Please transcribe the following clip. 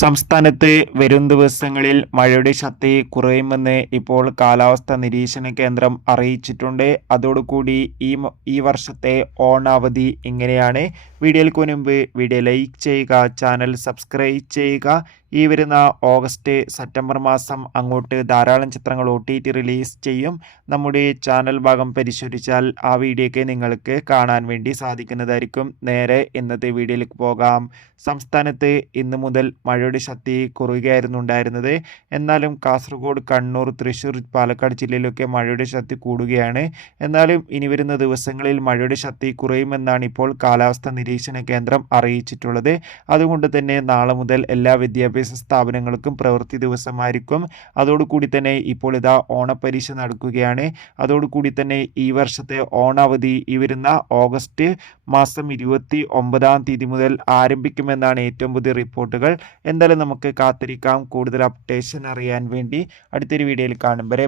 സംസ്ഥാനത്ത് വരും ദിവസങ്ങളിൽ മഴയുടെ ശക്തി കുറയുമെന്ന് ഇപ്പോൾ കാലാവസ്ഥാ നിരീക്ഷണ കേന്ദ്രം അറിയിച്ചിട്ടുണ്ട്. അതോടുകൂടി ഈ വർഷത്തെ ഓണാവധി ഇങ്ങനെയാണ്. വീഡിയോയ്ക്ക് മുൻപ് വീഡിയോ ലൈക്ക് ചെയ്യുക, ചാനൽ സബ്സ്ക്രൈബ് ചെയ്യുക. ഈ വരുന്ന ഓഗസ്റ്റ് സെപ്റ്റംബർ മാസം അങ്ങോട്ട് ധാരാളം ചിത്രങ്ങൾ OTT റിലീസ് ചെയ്യും. നമ്മുടെ ചാനൽ ഭാഗം പരിശോധിച്ചാൽ ആ വീഡിയോയ്ക്ക് നിങ്ങൾക്ക് കാണാൻ വേണ്ടി സാധിക്കുന്നതായിരിക്കും. നേരെ ഇന്നത്തെ വീഡിയോയിലേക്ക് പോകാം. സംസ്ഥാനത്ത് ഇന്ന് മുതൽ മഴയുടെ ശക്തി കുറയുകയായിരുന്നു ഉണ്ടായിരുന്നത്. എന്നാലും കാസർഗോഡ്, കണ്ണൂർ, തൃശ്ശൂർ, പാലക്കാട് ജില്ലയിലൊക്കെ മഴയുടെ ശക്തി കൂടുകയാണ്. എന്നാലും ഇനി വരുന്ന ദിവസങ്ങളിൽ മഴയുടെ ശക്തി കുറയുമെന്നാണ് ഇപ്പോൾ കാലാവസ്ഥാ നിരീക്ഷണ കേന്ദ്രം അറിയിച്ചിട്ടുള്ളത്. അതുകൊണ്ട് തന്നെ നാളെ മുതൽ എല്ലാ വിദ്യാഭ്യാസ സ്ഥാപനങ്ങൾക്കും പ്രവൃത്തി ദിവസമായിരിക്കും. അതോടുകൂടി തന്നെ ഇപ്പോൾ ഇതാ ഓണപ്പരീക്ഷ നടക്കുകയാണ്. അതോടുകൂടി തന്നെ ഈ വർഷത്തെ ഓണാവധി ഈ വരുന്ന ഓഗസ്റ്റ് മാസം 29-ാം തീയതി മുതൽ ആരംഭിക്കുമെന്നാണ് ഏറ്റവും പുതിയ റിപ്പോർട്ടുകൾ. എന്തായാലും നമുക്ക് കാത്തിരിക്കാം കൂടുതൽ അപ്ഡേഷൻ അറിയാൻ വേണ്ടി. അടുത്തൊരു വീഡിയോയിൽ കാണും വരെ